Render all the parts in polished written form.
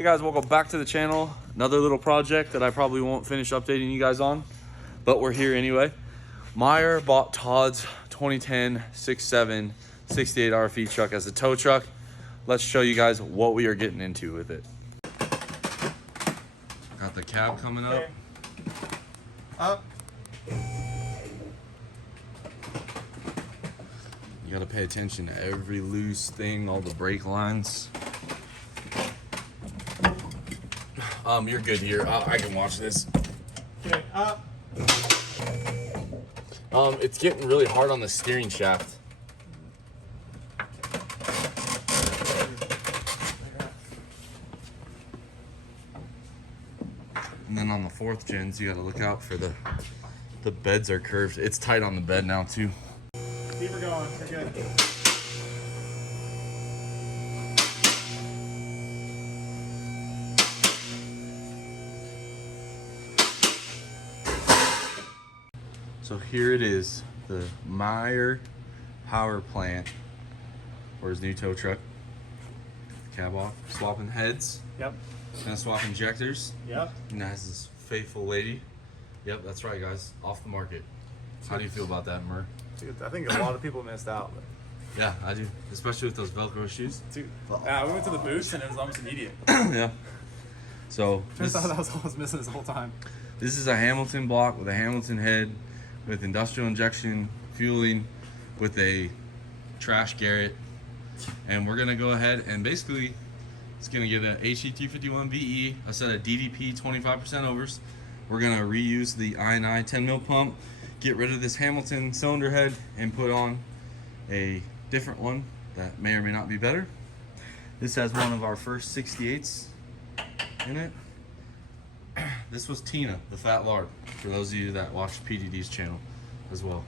Hey guys, welcome back to the channel. Another little project that I probably won't finish updating you guys on, but we're here anyway. Myer bought Todd's 2010 6.7 68 RFE truck as a tow truck. Let's show you guys what we are getting into with it. Got the cab coming up. Up. You gotta pay attention to every loose thing, all the brake lines. You're good here. I can watch this. Okay, up. It's getting really hard on the steering shaft. And then on the 4th gens, you gotta look out for the beds are curved. It's tight on the bed now too. Keep her going. We're good. So here it is, the Myer power plant for his new tow truck. Cab off, swapping heads. Yep. Gonna swap injectors. Yep. And that's his faithful lady. Yep, that's right, guys. Off the market. How do you feel about that, Myr? Dude, I think a lot of people missed out. But... Yeah, I do. Especially with those Velcro shoes. Dude, we went to the booth and it was almost immediate. Yeah. So Turns out that was all I was missing this whole time. This is a Hamilton block with a Hamilton head, with industrial injection, fueling, with a trash garret. And we're gonna go ahead and basically, it's gonna get a HE351VE, a set of DDP 25% overs. We're gonna reuse the I&I 10 mil pump, get rid of this Hamilton cylinder head, and put on a different one that may or may not be better. This has one of our first 68s in it. This was Tina, the fat lard, for those of you that watch PDD's channel as well.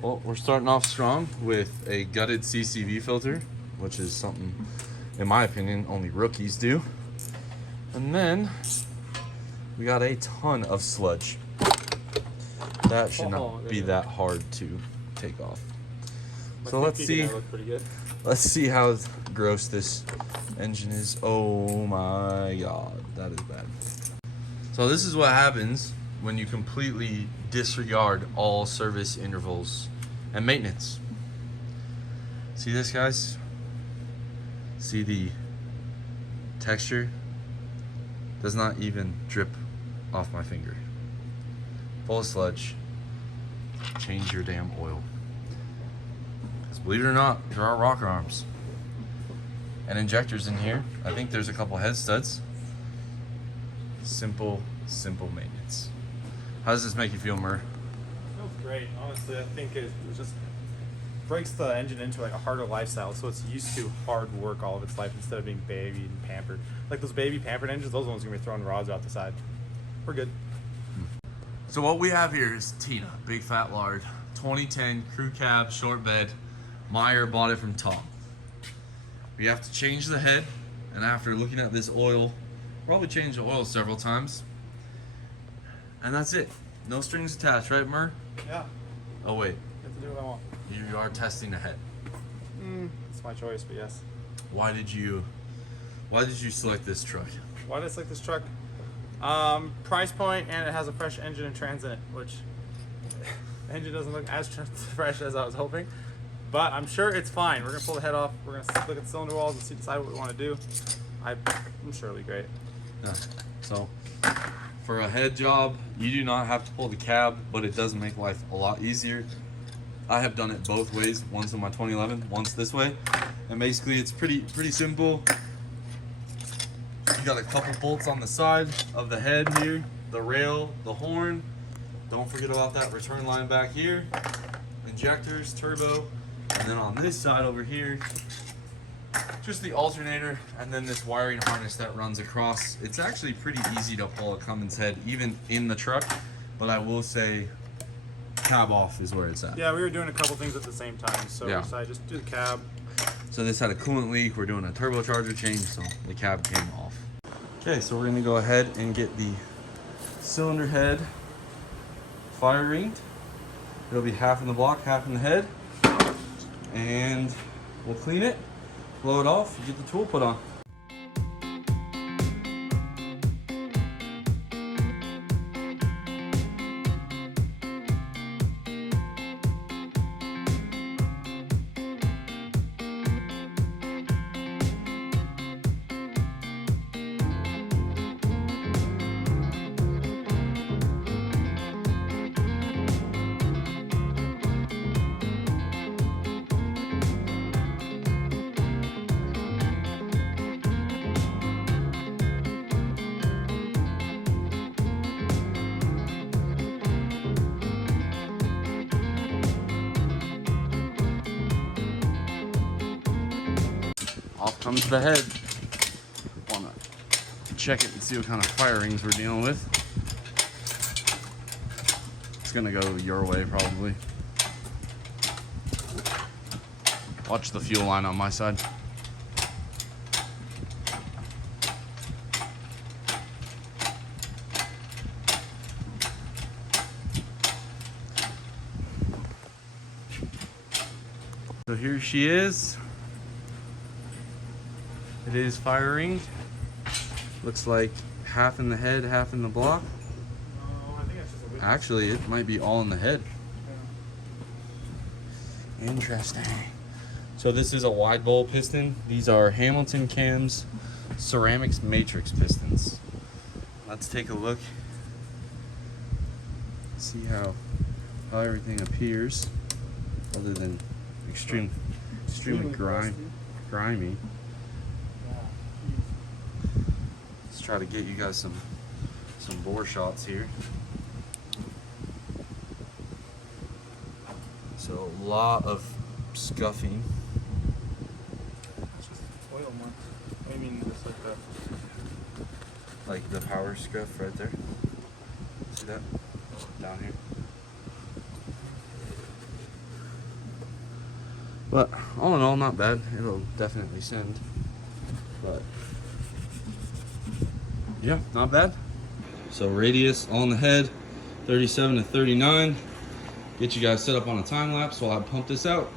Well, we're starting off strong with a gutted CCV filter, which is something, in my opinion, only rookies do. And then we got a ton of sludge. That should not be that hard to take off. So let's see. Let's see how gross this engine is. Oh my God, that is bad. So this is what happens when you completely disregard all service intervals and maintenance. See this, guys? See the texture? Does not even drip off my finger. Full of sludge. Change your damn oil. Because believe it or not, there are rocker arms and injectors in here. I think there's a couple head studs. Simple maintenance. How does this make you feel, Myr? Feels great. Honestly, I think it just breaks the engine into like a harder lifestyle, so it's used to hard work all of its life instead of being babied and pampered. Like those baby pampered engines, those ones are gonna be throwing rods out the side. We're good. So what we have here is Tina, big fat lard, 2010 crew cab, short bed. Myer bought it from Tom. We have to change the head, and after looking at this oil, probably change the oil several times. And that's it. No strings attached, right, Myr? Yeah. Oh wait. You have to do what I want. You are testing the head. It's my choice, but yes. Why did you select this truck? Why did I select this truck? Price point, and it has a fresh engine and trans in it, which the engine doesn't look as fresh as I was hoping. But I'm sure it's fine. We're gonna pull the head off. We're gonna look at the cylinder walls and decide what we want to do. I'm sure it'll be great. Yeah. So for a head job, you do not have to pull the cab, but it does make life a lot easier. I have done it both ways, once in my 2011, once this way. And basically it's pretty simple. You got a couple bolts on the side of the head here, the rail, the horn. Don't forget about that return line back here. Injectors, turbo, and then on this side over here, just the alternator, and then this wiring harness that runs across. It's actually pretty easy to pull a Cummins head, even in the truck, but I will say cab off is where it's at. Yeah, we were doing a couple things at the same time, so Yeah. we decided just do the cab. So this had a coolant leak. We're doing a turbocharger change, so the cab came off. Okay, so we're gonna go ahead and get the cylinder head fire ringed. It'll be half in the block, half in the head. And we'll clean it, blow it off, and get the tool put on. Off comes the head. Wanna check it and see what kind of fire rings we're dealing with. It's gonna go your way probably. Watch the fuel line on my side. So here she is. It is fire ringed. Looks like half in the head, half in the block. No, I think it's just a witness. Actually, it might be all in the head. Interesting. So this is a wide bowl piston. These are Hamilton Cams ceramics matrix pistons. Let's take a look. See how everything appears, other than extremely grimy. Let's try to get you guys some bore shots here. So a lot of scuffing. It's just oil marks. I mean, just like that. Like the power scuff right there. See that? Down here. But all in all, not bad. It'll definitely send. But yeah, not bad. So radius on the head, 37 to 39. Get you guys set up on a time lapse while I pump this out.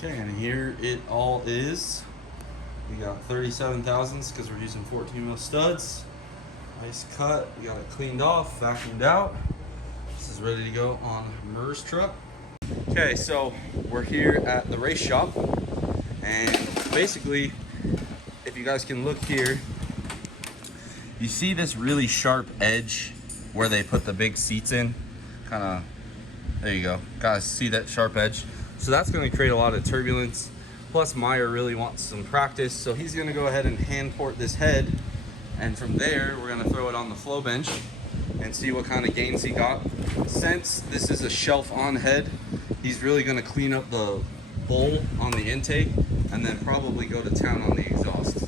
Okay, and here it all is. We got 37 thousandths because we're using 14 mil studs. Nice cut. We got it cleaned off, vacuumed out. This is ready to go on Myer'S truck. Okay, so we're here at the race shop, and basically, if you guys can look here, you see this really sharp edge where they put the big seats in. Kind of, there you go. Guys, see that sharp edge? So that's going to create a lot of turbulence. Plus Myer really wants some practice, so he's going to go ahead and hand port this head, and from there we're going to throw it on the flow bench and see what kind of gains he got. Since this is a shelf on head, he's really going to clean up the bowl on the intake and then probably go to town on the exhaust.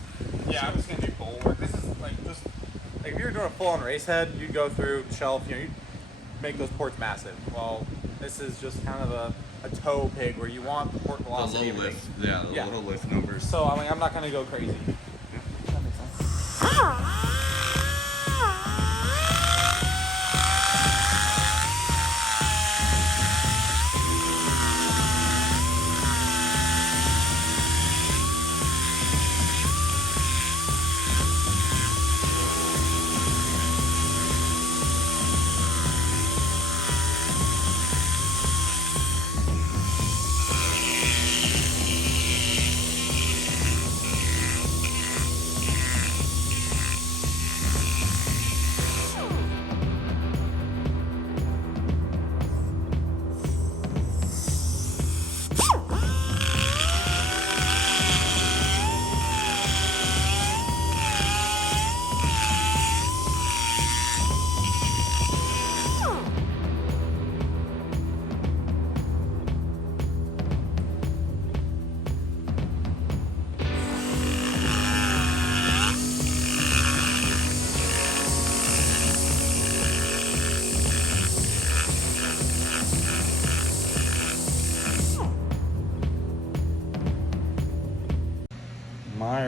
Yeah, I'm just gonna do bowl work. This is just like if you were doing a full-on race head, you'd go through shelf, you'd make those ports massive. Well, this is just kind of a toe pig where you want the port velocity. The low lift, yeah, the little lift numbers. So I mean, I'm not gonna go crazy. That makes sense.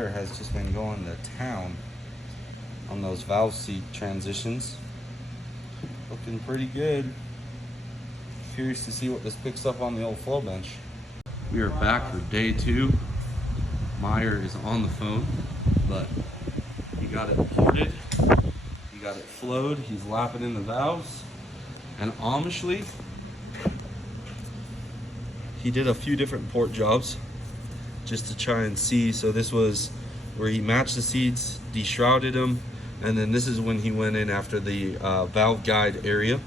Myer has just been going to town on those valve seat transitions. Looking pretty good. Curious to see what this picks up on the old flow bench. We are back for day 2. Myer is on the phone, but he got it ported. He got it flowed. He's lapping in the valves. And Amishly, he did a few different port jobs just to try and see. So this was where he matched the seats, deshrouded them, and then this is when he went in after the valve guide area.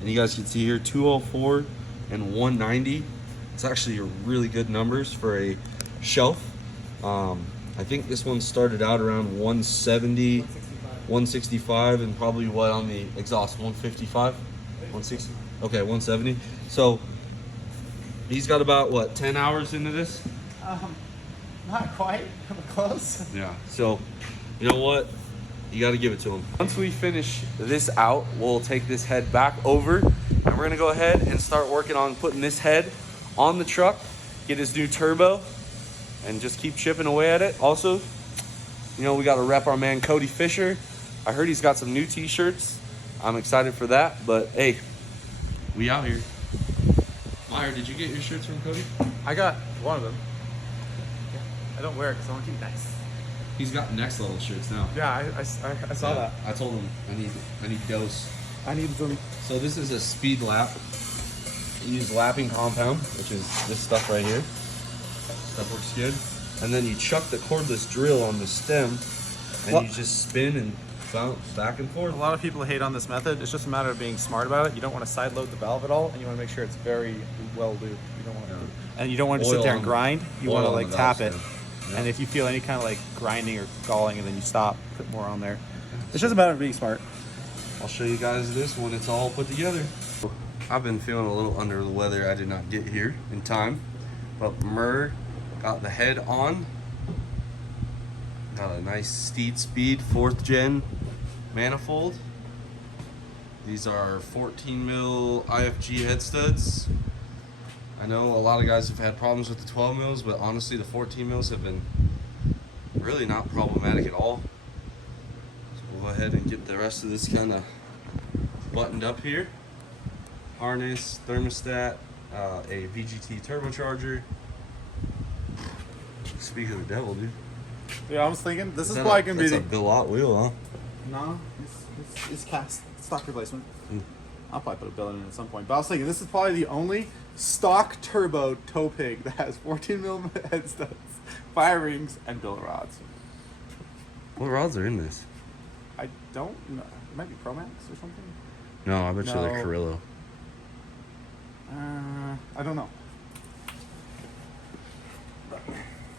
And you guys can see here 204 and 190. It's actually really good numbers for a shelf. I think this one started out around 170, 165, and probably what on the exhaust, 155, 160. Okay, 170. So he's got about what, 10 hours into this? Not quite, but close. Yeah. So you know what? You got to give it to him. Once we finish this out, we'll take this head back over, and we're gonna go ahead and start working on putting this head on the truck, get his new turbo, and just keep chipping away at it. Also, you know, we got to rep our man Cody Fisher. I heard he's got some new t-shirts. I'm excited for that, but hey, we out here. Myer, did you get your shirts from Cody? I got one of them. Yeah. I don't wear it because I want to keep it nice. He's got next level shirts now. Yeah, I saw that. I told him I need dose. I need them. So this is a speed lap. You use lapping compound, which is this stuff right here. That works good. And then you chuck the cordless drill on the stem, and you just spin and bounce back and forth. A lot of people hate on this method. It's just a matter of being smart about it. You don't want to side load the valve at all, and you want to make sure it's very well lubed. You don't want to, and you don't want to sit there and grind. You want to like tap it, and if you feel any kind of like grinding or galling, and then you stop, put more on there. It's just a matter of being smart. I'll show you guys this when it's all put together. I've been feeling a little under the weather. I did not get here in time, but Myer's got the head on. Got a nice Steed Speed 4th gen manifold. These are 14 mil IFG head studs. I know a lot of guys have had problems with the 12 mils, but honestly the 14 mils have been really not problematic at all. So we'll go ahead and get the rest of this kind of buttoned up here. Harness, thermostat, a VGT turbocharger. Speak of the devil, dude. Yeah, I was thinking this is probably gonna be a Bilot wheel, huh? No, it's cast stock replacement. I'll probably put a bill in it at some point. But I was thinking this is probably the only stock turbo tow pig that has 14 mil head studs, fire rings, and billet rods. What rods are in this? I don't know. It might be Promax or something. No, I bet you they're Carrillo. I don't know.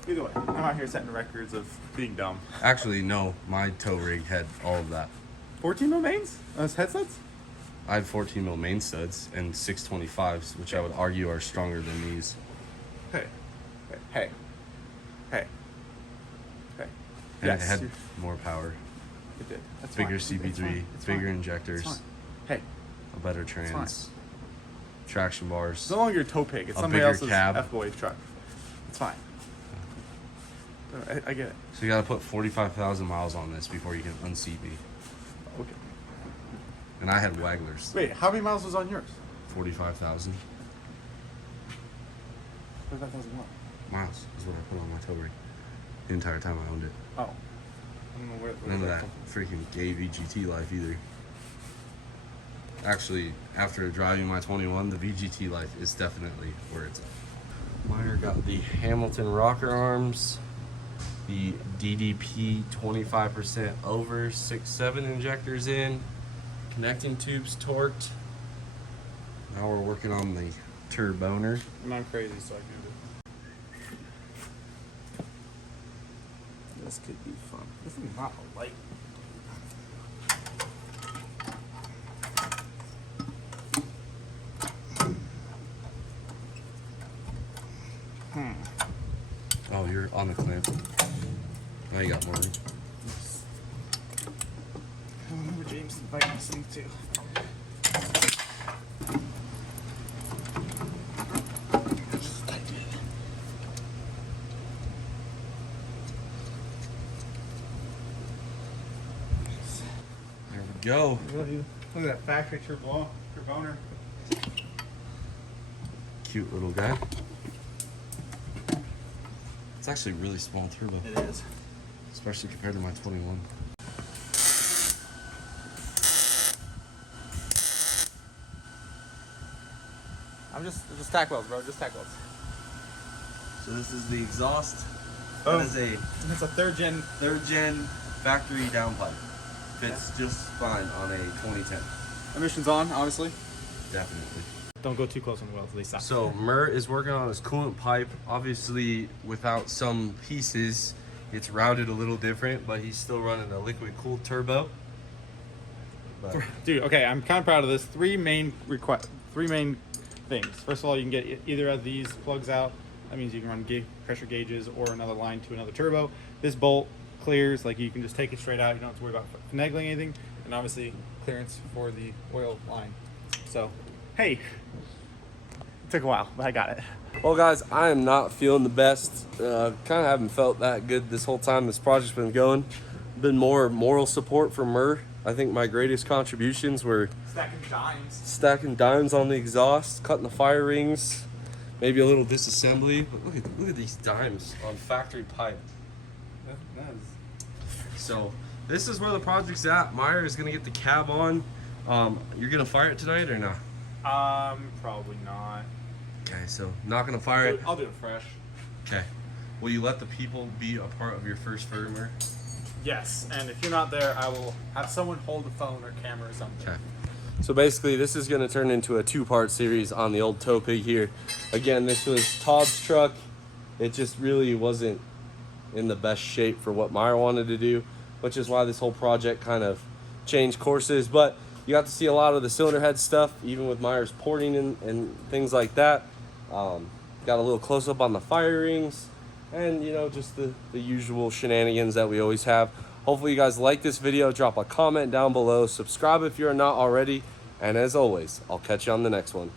Either way, I'm out here setting records of being dumb. Actually, no. My tow rig had all of that. 14 mil mains? Head studs? I had 14 mil main studs and 625s, which I would argue are stronger than these. Hey. And Yes, it had more power. It did. That's Bigger fine. CP3, It's bigger fine. injectors, It's fine. Hey, a better trans, traction bars. it's no longer a tow pig. It's A somebody bigger else's cab. F-boy truck. It's fine. I get it. So you gotta put 45,000 miles on this before you can unseat me. Okay. And I had Wagglers. Wait, how many miles was on yours? 45,000 45,000 what? miles is what I put on my tow rig the entire time I owned it. Oh. I don't know where None of that that come from. freaking gay VGT life either. Actually, after driving my 21, the VGT life is definitely where it's at. Myer got the Hamilton rocker arms, the DDP 25% over 6.7 injectors in, connecting tubes torqued. Now we're working on the turboner. And I'm crazy, so I can do it. This could be fun. This is not a light. Oh, you're on the clamp. Now you got more room. I remember James invited me to sleep too. go. Look at that factory turboner. Cute little guy. It's actually a really small turbo. It is. Especially compared to my 21. I'm just tack welds, bro. Just tack welds. So this is the exhaust. Oh. That is a It's a third gen. factory downpipe. Fits just fine on a 2010. Emissions on, obviously. Definitely. Don't go too close on the welds, Lisa. So Myr is working on his coolant pipe. Obviously, without some pieces, it's routed a little different, but he's still running a liquid cooled turbo. But Dude, okay, I'm kind of proud of this. Three main things. First of all, you can get either of these plugs out. That means you can run pressure gauges or another line to another turbo. This bolt clears, like you can just take it straight out. You don't have to worry about finagling anything. And obviously, clearance for the oil line. So, hey, it took a while, but I got it. well, guys, I am not feeling the best. Kind of haven't felt that good this whole time this project's been going. Been more moral support from Myr. I think my greatest contributions were stacking dimes on the exhaust, cutting the fire rings, maybe a little disassembly. But look at these dimes on factory pipe. So this is where the project's at. Myer is gonna get the cab on. You're gonna fire it tonight or not? Probably not. Okay, so not gonna fire it. I'll do it fresh. Okay. Will you let the people be a part of your first firmware? Yes, and if you're not there, I will have someone hold the phone or camera or something. Okay. So basically, this is going to turn into a two-part series on the old tow pig here. Again, this was Todd's truck. It just really wasn't in the best shape for what Myer wanted to do, which is why this whole project kind of changed courses. But you got to see a lot of the cylinder head stuff, even with Myer's porting and things like that. Got a little close-up on the fire rings. And, you know, just the usual shenanigans that we always have. Hopefully you guys like this video. Drop a comment down below. Subscribe if you're not already. And as always, I'll catch you on the next one.